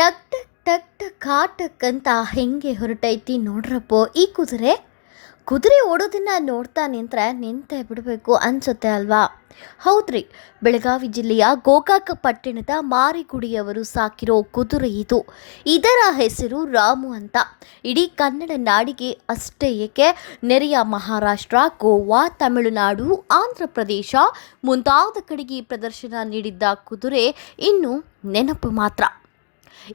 ಟಕ್ ಟಕ್ ಟಕ್ ಟಕ್ ಕಾಟಕ್ ಅಂತ ಹೆಂಗೆ ಹೊರಟೈತಿ ನೋಡ್ರಪ್ಪೋ ಈ ಕುದುರೆ ಓಡೋದನ್ನ ನೋಡ್ತಾ ನಿಂತೇ ಬಿಡಬೇಕು ಅನ್ಸುತ್ತೆ ಅಲ್ವಾ. ಹೌದ್ರಿ, ಬೆಳಗಾವಿ ಜಿಲ್ಲೆಯ ಗೋಕಾಕ ಪಟ್ಟಣದ ಮಾರಿಗುಡಿಯವರು ಸಾಕಿರೋ ಕುದುರೆ ಇದು. ಇದರ ಹೆಸರು ರಾಮು ಅಂತ. ಇಡೀ ಕನ್ನಡ ನಾಡಿಗೆ ಅಷ್ಟೇ ಏಕೆ, ನೆರೆಯ ಮಹಾರಾಷ್ಟ್ರ, ಗೋವಾ, ತಮಿಳುನಾಡು, ಆಂಧ್ರ ಪ್ರದೇಶ ಮುಂತಾದ ಕಡೆಗೆ ಪ್ರದರ್ಶನ ನೀಡಿದ್ದ ಕುದುರೆ ಇನ್ನು ನೆನಪು ಮಾತ್ರ.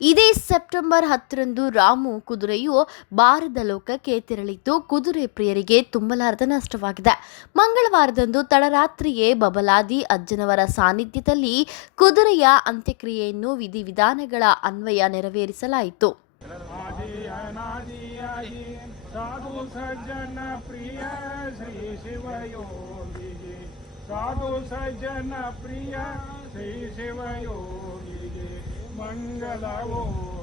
ಇದೇ ಸೆಪ್ಟೆಂಬರ್ 10ರಂದು ರಾಮು ಕುದುರೆಯು ಭಾರತ ಲೋಕಕ್ಕೆ ತೆರಳಿದ್ದು ಕುದುರೆ ಪ್ರಿಯರಿಗೆ ತುಂಬಲಾರದ ನಷ್ಟವಾಗಿದೆ. ಮಂಗಳವಾರದಂದು ತಡರಾತ್ರಿಯೇ ಬಬಲಾದಿ ಅಜ್ಜನವರ ಸಾನ್ನಿಧ್ಯದಲ್ಲಿ ಕುದುರೆಯ ಅಂತ್ಯಕ್ರಿಯೆಯನ್ನು ವಿಧಿವಿಧಾನಗಳ ಅನ್ವಯ ನೆರವೇರಿಸಲಾಯಿತು. ಮಂಗಲವೋ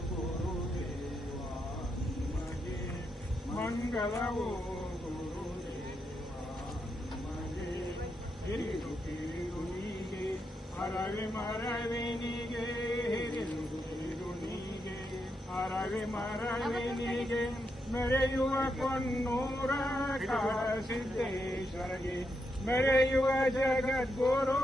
ಗುರುದೇವ ನಮಗೆ, ಮಂಗಲವೋ ಗುರುದೇವ ನಮಗೆ. ಹಿರಿದುಕಿರುನಿಗೆ ಅರವೆ ಮರವೆನಿಗೆ, ಹಿರಿದುಕಿರುನಿಗೆ ಅರವೆ ಮರವೆನಿಗೆ, ಮೆರೆಯುವ ಕೊನ್ನೂರ ಕಾಳಸಿದ್ದೇಶ್ವರಗೆ, ಮೆರೆಯುವ ಜಗದ್ಗುರು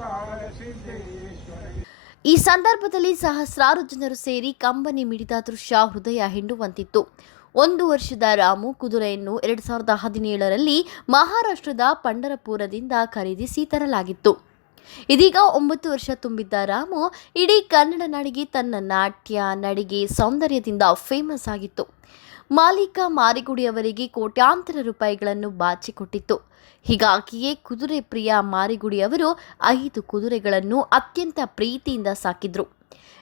ಕಾಳಸಿದ್ದೇಶ್ವರಗೆ. ಈ ಸಂದರ್ಭದಲ್ಲಿ ಸಹಸ್ರಾರು ಜನರು ಸೇರಿ ಕಂಬನಿ ಮಿಡಿದ ದೃಶ್ಯ ಹೃದಯ ಹಿಂಡುವಂತಿತ್ತು. 1 ವರ್ಷದ ರಾಮು ಕುದುರೆಯನ್ನು 2017ರಲ್ಲಿ ಮಹಾರಾಷ್ಟ್ರದ ಪಂಢರಪುರದಿಂದ ಖರೀದಿಸಿ ತರಲಾಗಿತ್ತು. ಇದೀಗ 9 ವರ್ಷ ತುಂಬಿದ್ದ ರಾಮು ಇಡೀ ಕನ್ನಡ ನಾಡಿಗೆ ತನ್ನ ನಾಟ್ಯ, ನಡಿಗೆ, ಸೌಂದರ್ಯದಿಂದ ಫೇಮಸ್ ಆಗಿತ್ತು. ಮಾಲೀಕ ಮಾರಿಗುಡಿಯವರಿಗೆ ಕೋಟ್ಯಾಂತರ ರೂಪಾಯಿಗಳನ್ನು ಬಾಚಿಕೊಟ್ಟಿತ್ತು. ಹೀಗಾಗಿಯೇ ಕುದುರೆ ಪ್ರಿಯ ಮಾರಿಗುಡಿಯವರು 5 ಕುದುರೆಗಳನ್ನು ಅತ್ಯಂತ ಪ್ರೀತಿಯಿಂದ ಸಾಕಿದ್ರು.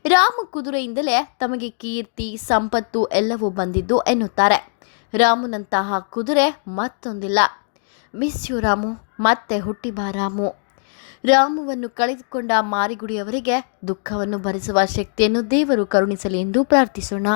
ರಾಮು ಕುದುರೆಯಿಂದಲೇ ತಮಗೆ ಕೀರ್ತಿ, ಸಂಪತ್ತು ಎಲ್ಲವೂ ಬಂದಿದ್ದು ಎನ್ನುತ್ತಾರೆ. ರಾಮುನಂತಹ ಕುದುರೆ ಮತ್ತೊಂದಿಲ್ಲ. ಮಿಸ್ ಯು ರಾಮು, ಮತ್ತೆ ಹುಟ್ಟಿ ಬಾ ರಾಮು. ರಾಮುವನ್ನು ಕಳೆದುಕೊಂಡ ಮಾರಿಗುಡಿಯವರಿಗೆ ದುಃಖವನ್ನು ಭರಿಸುವ ಶಕ್ತಿಯನ್ನು ದೇವರು ಕರುಣಿಸಲಿ ಎಂದು ಪ್ರಾರ್ಥಿಸೋಣ.